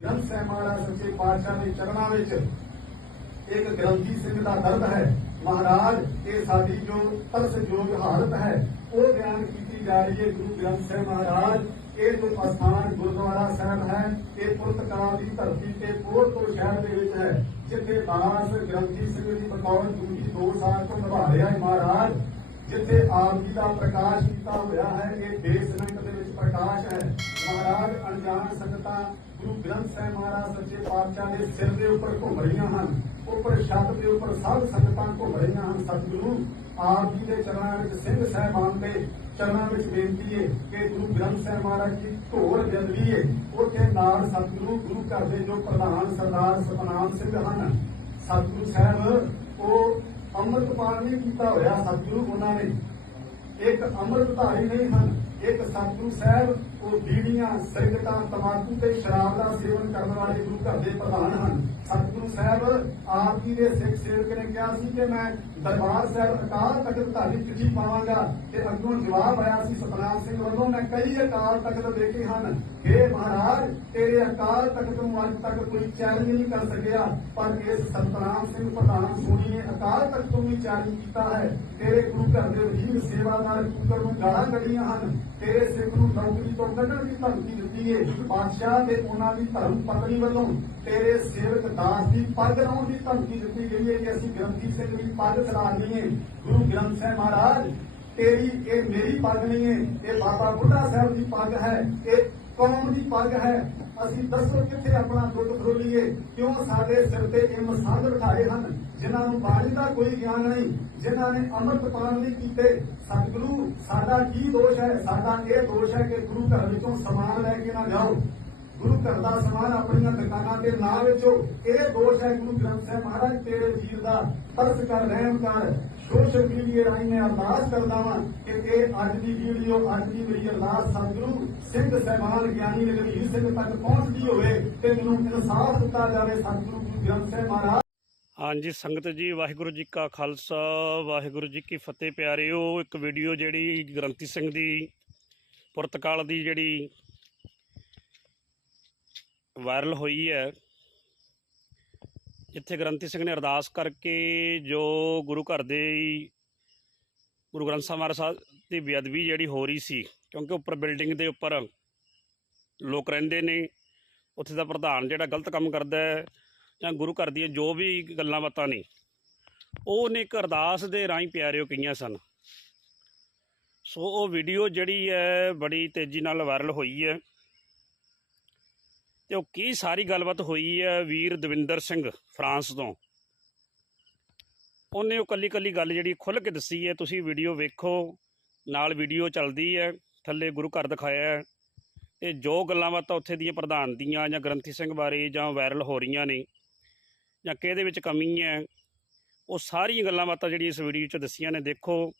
ਗ੍ਰੰਥ ਸਾਹਿਬ ਮਹਾਰਾਜ ਸੱਚੇ ਪਾਤਸ਼ਾਹ ਦੇ ਚਰਨਾਂ ਵਿੱਚ। ਇੱਕ ਗ੍ਰੰਥੀ ਸਿੰਘ ਦਾ ਦਰਦ ਹੈ, ਮਹਾਰਾਜ, ਇਹ ਸਾਡੀ ਜੋ ਤਰਸਯੋਗ ਹਾਲਤ ਹੈ, ਉਹ ਬਿਆਨ ਕੀਤੀ ਜਾ ਰਹੀ ਹੈ ਗੁਰੂ ਗ੍ਰੰਥ ਸਾਹਿਬ ਮਹਾਰਾਜ। ਇਹ ਜੋ ਅਸਥਾਨ ਗੁਰਦੁਆਰਾ ਸਾਹਿਬ ਹੈ, ਇਹ ਪੁਰਤਗਾਲ ਦੀ ਧਰਤੀ ਤੇ ਪੋਰ ਸ਼ਹਿਰ ਦੇ ਵਿੱਚ ਹੈ, ਜਿੱਥੇ ਦਾਸ ਗ੍ਰੰਥੀ ਸਿੰਘ ਦੀ ਬਤੌਰ ਡਿਊਟੀ 2 ਸਾਲ ਤੋਂ ਨਿਭਾ ਰਿਹਾ ਹੈ ਮਹਾਰਾਜ। ਜਿੱਥੇ ਆਪ ਜੀ ਦਾ ਪ੍ਰਕਾਸ਼ ਕੀਤਾ ਹੋਇਆ ਹੈ, ਇਹ ਬੇਸਨੰਕ ਦੇ ਵਿੱਚ ਪ੍ਰਕਾਸ਼ ਹੈ ਮਹਾਰਾਜ ਅਣਜਾਣ ਸੰਗਤਾਂ ਗੁਰੂ ਗ੍ਰੰਥ ਸਾਹਿਬ ਮਹਾਰਾਜ ਸੱਚੇ ਪਾਤਸ਼ਾਹ ਦੇ ਸਿਰ ਦੇ ਉੱਪਰ ਘੁੰਮ ਰਹੀਆਂ ਹਨ, ਉੱਪਰ ਛੱਤ ਦੇ ਉੱਪਰ ਸਭ ਸੰਗਤਾਂ ਘੁੰਮ ਰਹੀਆਂ ਹਨ, ਸਤਿਗੁਰੂ ਆਪ ਜੀ ਦੇ ਚਰਨਾਂ ਵਿੱਚ, ਸਿੰਘ ਸਾਹਿਬਾਨ ਦੇ ਚਰਨਾਂ ਵਿੱਚ ਬੇਨਤੀ ਹੈ ਕਿ ਗੁਰੂ ਗ੍ਰੰਥ ਸਾਹਿਬ ਮਹਾਰਾਜ ਦੀ ਢੋਲ ਜਲਦੀ ਹੈ। ਉੱਥੇ ਨਾਲ ਸਤਿਗੁਰੂ, ਗੁਰੂ ਘਰ ਦੇ ਜੋ ਪ੍ਰਧਾਨ ਸਰਦਾਰ ਸਤਨਾਮ ਸਿੰਘ ਹਨ, ਸਤਿਗੁਰੂ ਸਾਹਿਬ, ਉਹ ਅੰਮ੍ਰਿਤਪਾਨ ਨਹੀਂ ਕੀਤਾ ਹੋਇਆ ਸਤਿਗੁਰੂ ਉਹਨਾਂ ਨੇ। ਇੱਕ ਅੰਮ੍ਰਿਤਧਾਰੀ ਨਹੀਂ ਹਨ ਇੱਕ ਸਤਿਗੁਰੂ ਸਾਹਿਬ ਉਹ ਬੀੜੀਆਂ ਸਿਗਰਟਾਂ ਤਮਾਕੂ ਤੇ ਸ਼ਰਾਬ ਦਾ ਸੇਵਨ ਕਰਨ ਵਾਲੇ ਗੁਰੂ ਘਰ ਦੇ ਪ੍ਰਧਾਨ ਹਨ। ਸਤਿਗੁਰੂ ਸਾਹਿਬ ਆਪ ਜੀ ਦੇ ਸਿੱਖ ਸੇਵਕ ਨੇ ਕਿਹਾ ਸੀ ਕਿ ਮੈਂ ਦਰਬਾਰ ਸਾਹਿਬ ਅਕਾਲ ਤਖਤ ਧਾਰੀ ਚਿੱਠੀ ਪਾਵਾਂਗਾ ਤੇ ਅੱਗੋਂ ਜਵਾਬ ਆਇਆ ਸੀ ਸਤਨਾਮ ਸਿੰਘ ਵੱਲੋਂ, ਮੈਂ ਕਈ ਅਕਾਲ ਤਖਤ ਦੇਖੇ ਹਨ। हे ਮਹਾਰਾਜ, ਤੇਰੇ ਅਕਾਲ ਤਖਤ ਨੂੰ ਅੱਜ ਤੱਕ ਕੋਈ ਚੈਲੰਜ ਨਹੀਂ ਕਰ ਸਕਿਆ, ਪਰ ਇਸ ਸਤਨਾਮ ਸਿੰਘ ਪ੍ਰਧਾਨ ਸੋਣੀ ਨੇ ਅਕਾਲ ਤਖਤ ਨੂੰ ਵੀ ਚੈਲੰਜ ਕੀਤਾ ਹੈ। ਤੇਰੇ ਘਰ ਦੇ ਵਜ਼ੀਰ ਸੇਵਾਦਾਰ ਪੁੱਤਰ ਨੂੰ ਗਾਲਾਂ ਕੱਢੀਆਂ ਹਨ। ਤੇਰੇ ਸਿੱਖ ਨੂੰ ਨੌਕਰੀ ਤੋਂ ਕੱਢਣ ਦੀ ਧਮਕੀ ਦਿੱਤੀ ਹੈ ਬਾਦਸ਼ਾਹ ਤੇ ਉਹਨਾਂ ਦੀ ਧਰਮ ਪਤਨੀ ਵੱਲੋਂ ਤੇਰੇ ਸੇਵਕ ਦਾਸ ਦੀ ਪੱਗ ਲਾਉਣ ਦੀ ਧਮਕੀ ਦਿੱਤੀ ਗਈ ਹੈ ਕਿ ਅਸੀਂ ਗ੍ਰੰਥੀ ਸਿੰਘ ਦੀ ਪੱਗ ਚਲਾ ਲਈਏ ਗੁਰੂ ਗ੍ਰੰਥ ਸਾਹਿਬ ਮਹਾਰਾਜ ਤੇਰੀ, ਇਹ ਮੇਰੀ ਪੱਗ ਨਹੀਂ ਹੈ, ਇਹ ਬਾਬਾ ਬੁੱਢਾ ਸਾਹਿਬ ਦੀ ਪੱਗ ਹੈ, ਇਹ ਕੌਮ ਦੀ ਪੱਗ ਹੈ। ਅਸੀਂ ਦੱਸੋ ਕਿੱਥੇ ਆਪਣਾ ਦੁੱਧ ਫਰੋਲੀਏ? ਕਿਉਂ ਸਾਡੇ ਸਿਰ ਤੇ ਇਹ ਮਸੰਦ ਬਿਠਾਏ ਹਨ? ਜਿਨ੍ਹਾਂ ਨੂੰ ਬਾਣੀ ਦਾ ਕੋਈ ਗਿਆਨ ਨਹੀਂ, ਜਿਨ੍ਹਾਂ ਨੇ ਅੰਮ੍ਰਿਤ ਪਾਨ ਨਹੀਂ ਕੀਤੇ, ਸਤਿਗੁਰੂ, ਸਾਡਾ ਕੀ ਦੋਸ਼ ਹੈ? ਸਾਡਾ ਇਹ ਦੋਸ਼ ਹੈ ਕਿ ਗੁਰੂ ਘਰ ਵਿੱਚੋਂ ਸਮਾਨ ਲੈ ਕੇ ਨਾ ਜਾਓ। ਗੁਰੂ ਘਰ ਦਾ ਸਮਾਨ ਆਪਣੀਆਂ ਦੁਕਾਨਾਂ ਤੇ ਨਾ ਵੇਚੋ। ਇਹ ਦੋਸ਼ ਹੈ ਗੁਰੂ ਗ੍ਰੰਥ ਸਾਹਿਬ ਮਹਾਰਾਜ, ਤੇਰੇ ਵੀਰ ਦਾ ਤਰਸ ਕਰ, ਰਹਿਮ ਕਰ। ਸੋਸ਼ਲ ਮੀਡੀਆ ਰਾਹੀਂ ਮੈਂ ਅਰਦਾਸ ਕਰਦਾ ਵਾਂ ਕਿ ਇਹ ਅੱਜ ਦੀ ਵੀਡੀਓ ਅੱਜ ਦੀ ਮੇਰੀ ਅਰਦਾਸ ਸਤਿਗੁਰੂ, ਸਿੰਘ ਸਹਿਬਾਨ, ਗਿਆਨੀ ਨਗਰੀ ਸਿੰਘ ਤੱਕ ਪਹੁੰਚਦੀ ਹੋਵੇ ਤੇ ਮੈਨੂੰ ਇਨਸਾਫ ਦਿੱਤਾ ਜਾਵੇ ਸਤਿਗੁਰੂ ਗੁਰੂ ਗ੍ਰੰਥ ਸਾਹਿਬ ਮਹਾਰਾਜ। ਹਾਂਜੀ, ਸੰਗਤ ਜੀ, ਵਾਹਿਗੁਰੂ ਜੀ ਕਾ ਖਾਲਸਾ, ਵਾਹਿਗੁਰੂ ਜੀ ਕੀ ਫਤਿਹ ਪਿਆਰਿਓ। ਇੱਕ ਵੀਡੀਓ ਜਿਹੜੀ ਗ੍ਰੰਥੀ ਸਿੰਘ ਦੀ ਪੁਰਤਕਾਲ ਦੀ ਜਿਹੜੀ ਵਾਇਰਲ ਹੋਈ ਹੈ। ਜਿੱਥੇ ਗ੍ਰੰਥੀ ਸਿੰਘ ਨੇ ਅਰਦਾਸ ਕਰਕੇ ਜੋ ਗੁਰੂ ਘਰ ਦੇ ਗੁਰੂ ਗ੍ਰੰਥ ਸਾਹਿਬ ਮਹਾਰਾਜ ਸਾਹਿਬ ਦੀ ਬੇਅਦਬੀ ਜਿਹੜੀ ਹੋ ਰਹੀ ਸੀ, ਕਿਉਂਕਿ ਉੱਪਰ ਬਿਲਡਿੰਗ ਦੇ ਉੱਪਰ ਲੋਕ ਰਹਿੰਦੇ ਨੇ, ਉੱਥੇ ਦਾ ਪ੍ਰਧਾਨ ਜਿਹੜਾ ਗਲਤ ਕੰਮ ਕਰਦਾ ਹੈ ਜਾਂ ਗੁਰੂ ਘਰ ਦੀਆਂ ਜੋ ਵੀ ਗੱਲਾਂ ਬਾਤਾਂ ਨੇ, ਉਹ ਨੇ ਇੱਕ ਅਰਦਾਸ ਦੇ ਰਾਹੀਂ ਪਿਆਰਿਓ ਕਈਆਂ ਸਨ। ਸੋ ਉਹ ਵੀਡੀਓ ਜਿਹੜੀ ਹੈ ਬੜੀ ਤੇਜ਼ੀ ਨਾਲ ਵਾਇਰਲ ਹੋਈ ਹੈ। ਤੇ ਉਹ ਕੀ ਸਾਰੀ ਗੱਲਬਾਤ ਹੋਈ ਹੈ ਵੀਰ ਦਵਿੰਦਰ ਸਿੰਘ ਫਰਾਂਸ ਤੋਂ? ਉਹਨੇ ਉਹ ਕੱਲੀ ਕੱਲੀ ਗੱਲ ਜਿਹੜੀ ਖੁੱਲ੍ਹ ਕੇ ਦੱਸੀ ਹੈ, ਤੁਸੀਂ ਵੀਡੀਓ ਵੇਖੋ, ਨਾਲ ਵੀਡੀਓ ਚੱਲਦੀ ਹੈ, ਥੱਲੇ ਗੁਰੂ ਘਰ ਦਿਖਾਇਆ ਹੈ। ਤੇ ਜੋ ਗੱਲਾਂ ਬਾਤਾਂ ਉੱਥੇ ਦੀਆਂ ਪ੍ਰਧਾਨ ਦੀਆਂ ਜਾਂ ਗ੍ਰੰਥੀ ਸਿੰਘ ਬਾਰੇ ਜਾਂ ਵਾਇਰਲ ਹੋ ਰਹੀਆਂ ਨੇ ਜਾਂ ਕਿਹਦੇ ਵਿੱਚ ਕਮੀ ਹੈ, ਉਹ ਸਾਰੀਆਂ ਗੱਲਾਂ ਬਾਤਾਂ ਜਿਹੜੀਆਂ ਇਸ ਵੀਡੀਓ 'ਚ ਦੱਸੀਆਂ ਨੇ, ਦੇਖੋ।